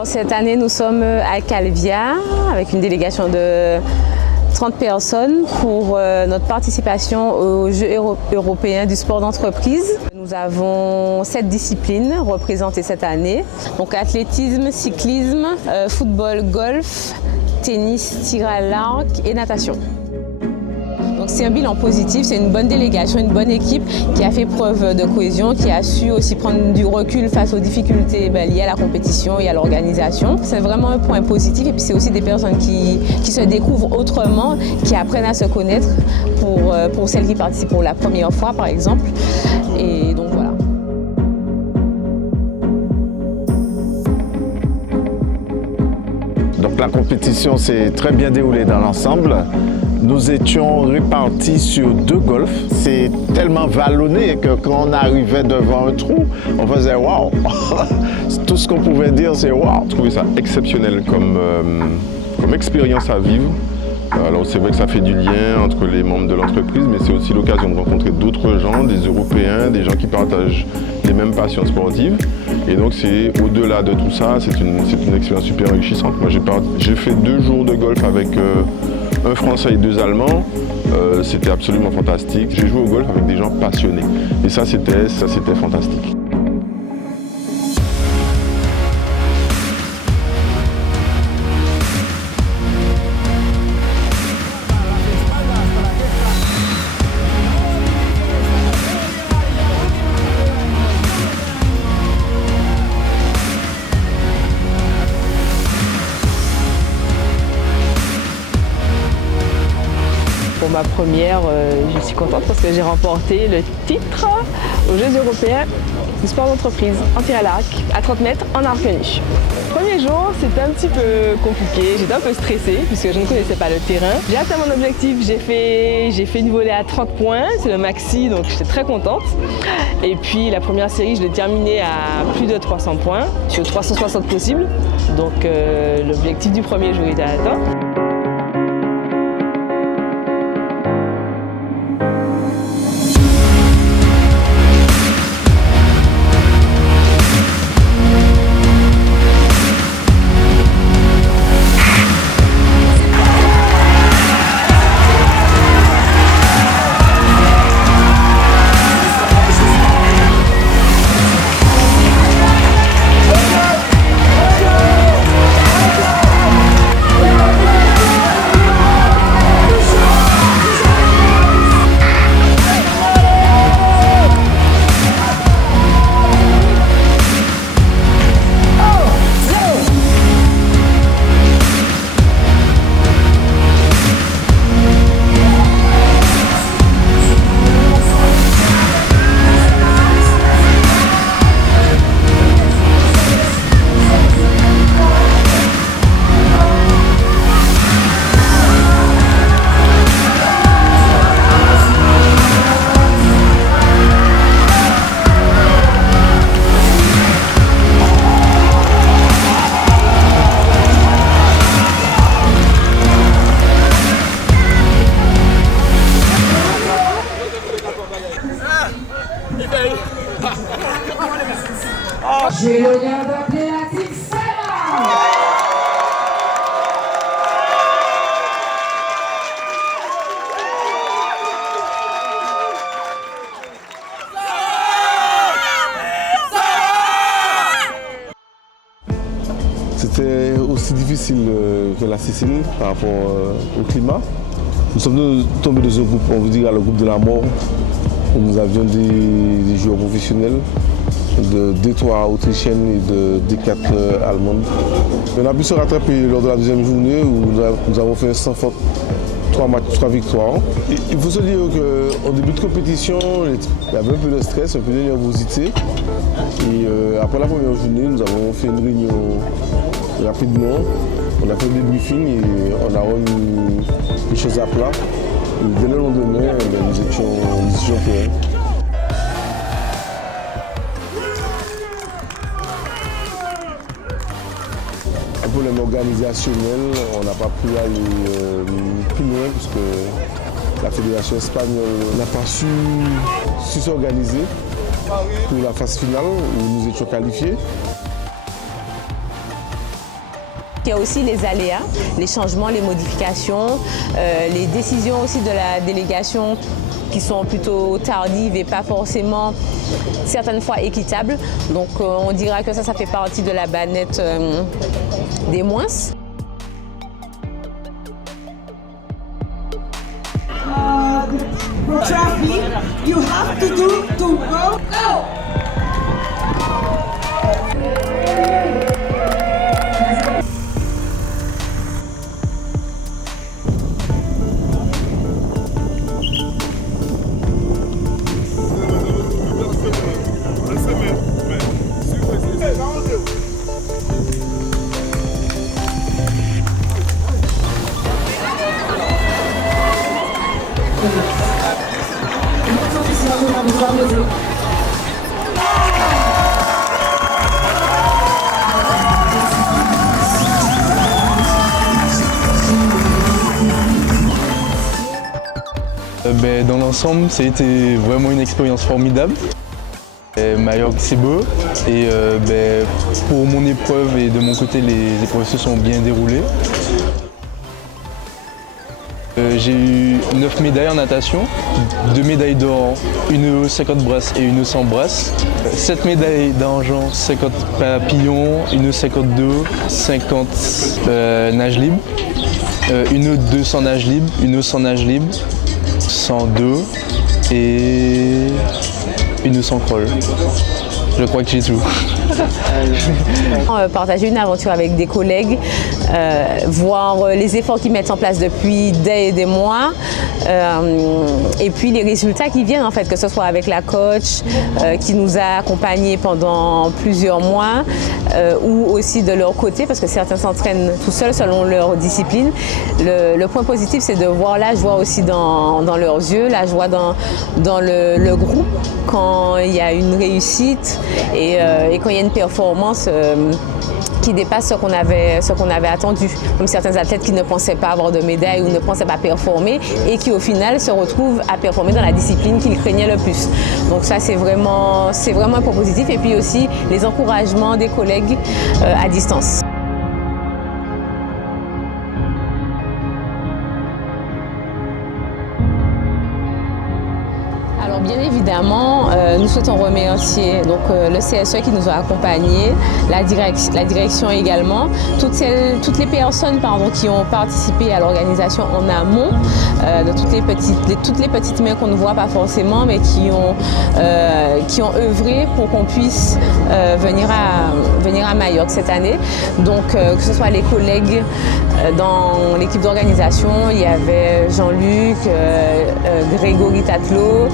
Alors cette année, nous sommes à Calvia avec une délégation de 30 personnes pour notre participation aux Jeux européens du sport d'entreprise. Nous avons 7 disciplines représentées cette année. Donc athlétisme, cyclisme, football, golf, tennis, tir à l'arc et natation. Donc c'est un bilan positif, c'est une bonne délégation, une bonne équipe qui a fait preuve de cohésion, qui a su aussi prendre du recul face aux difficultés liées à la compétition et à l'organisation. C'est vraiment un point positif et puis c'est aussi des personnes qui se découvrent autrement, qui apprennent à se connaître pour celles qui participent pour la première fois par exemple. Et donc voilà. Donc la compétition s'est très bien déroulée dans l'ensemble. Nous étions répartis sur 2 golfs. C'est tellement vallonné que quand on arrivait devant un trou, on faisait waouh. Tout ce qu'on pouvait dire, c'est waouh. Je trouvais ça exceptionnel comme expérience à vivre. Alors c'est vrai que ça fait du lien entre les membres de l'entreprise, mais c'est aussi l'occasion de rencontrer d'autres gens, des Européens, des gens qui partagent les mêmes passions sportives. Et donc c'est au-delà de tout ça, c'est une expérience super enrichissante. Moi j'ai fait 2 jours de golf avec un Français et 2 Allemands. C'était absolument fantastique. J'ai joué au golf avec des gens passionnés. Et ça c'était fantastique. Pour ma première, je suis contente parce que j'ai remporté le titre aux Jeux européens du sport d'entreprise en tir à l'arc à 30 mètres en arc nu. Premier jour, c'était un petit peu compliqué, j'étais un peu stressée puisque je ne connaissais pas le terrain. J'ai atteint mon objectif, j'ai fait une volée à 30 points, c'est le maxi, donc j'étais très contente. Et puis la première série, je l'ai terminée à plus de 300 points, sur 360 possibles, donc l'objectif du premier jour était atteint. J'ai l'honneur d'appeler la team Sarah. C'était aussi difficile que la Sicile par rapport au climat. Nous sommes tombés dans un groupe, on veut dire le groupe de la mort, où nous avions des joueurs professionnels, de D3 autrichiennes et de D4 allemandes. On a pu se rattraper lors de la deuxième journée où nous avons fait un sans faute, 3 matchs, 3 victoires. Et il faut se dire qu'au début de compétition, il y avait un peu de stress, un peu de nervosité. Et après la première journée, nous avons fait une réunion rapidement. On a fait des briefings et on a remis les choses à plat. Et dès le lendemain, nous étions prêts. Un problème organisationnel, on n'a pas pu aller plus loin puisque la fédération espagnole n'a pas su s'organiser pour la phase finale où nous étions qualifiés. il y a aussi les aléas, les changements, les modifications, les décisions aussi de la délégation qui sont plutôt tardives et pas forcément certaines fois équitables. Donc on dira que ça fait partie de la banette des moins. Traffic, you have to do to go. Dans l'ensemble, ça a été vraiment une expérience formidable. Majorque, c'est beau et pour mon épreuve et de mon côté, les épreuves se sont bien déroulées. J'ai eu 9 médailles en natation, 2 médailles d'or, une 50 brasses et une 100 brasses, 7 médailles d'argent, 50 papillons, une 52, 50 nage libre, une 200 nage libre, une 100 nage libre, 102 et une 100 crawl. Je crois que j'ai tout. Partager une aventure avec des collègues, voir les efforts qu'ils mettent en place depuis des mois et puis les résultats qui viennent en fait, que ce soit avec la coach qui nous a accompagnés pendant plusieurs mois ou aussi de leur côté parce que certains s'entraînent tout seuls selon leur discipline. Le point positif c'est de voir la joie aussi dans leurs yeux, la joie dans le groupe quand il y a une réussite et quand il y a une performance qui dépasse ce qu'on avait attendu. Comme certains athlètes qui ne pensaient pas avoir de médaille ou ne pensaient pas performer et qui au final se retrouvent à performer dans la discipline qu'ils craignaient le plus. Donc ça c'est vraiment un point positif et puis aussi les encouragements des collègues à distance. Alors bien évidemment, nous souhaitons remercier donc, le CSE qui nous a accompagnés, la direction également, toutes les personnes qui ont participé à l'organisation en amont, de toutes les petites mains qu'on ne voit pas forcément, mais qui ont œuvré pour qu'on puisse venir à Majorque cette année. Donc que ce soit les collègues dans l'équipe d'organisation, il y avait Jean-Luc, Grégory Tatelot,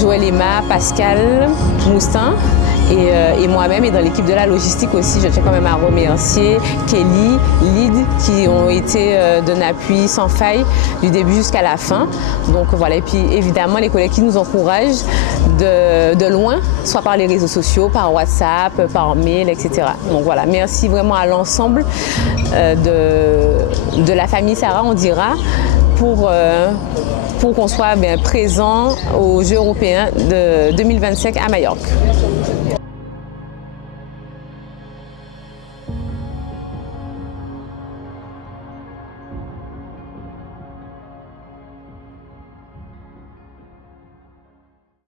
Joël Emma, Pascal Moustin et moi-même. Et dans l'équipe de la logistique aussi, je tiens quand même à remercier Kelly, Lyd, qui ont été d'un appui sans faille du début jusqu'à la fin. Donc voilà, et puis évidemment les collègues qui nous encouragent de loin, soit par les réseaux sociaux, par WhatsApp, par mail, etc. Donc voilà, merci vraiment à l'ensemble de la famille Sarah, on dira, pour qu'on soit bien présent aux Jeux européens de 2025 à Majorque.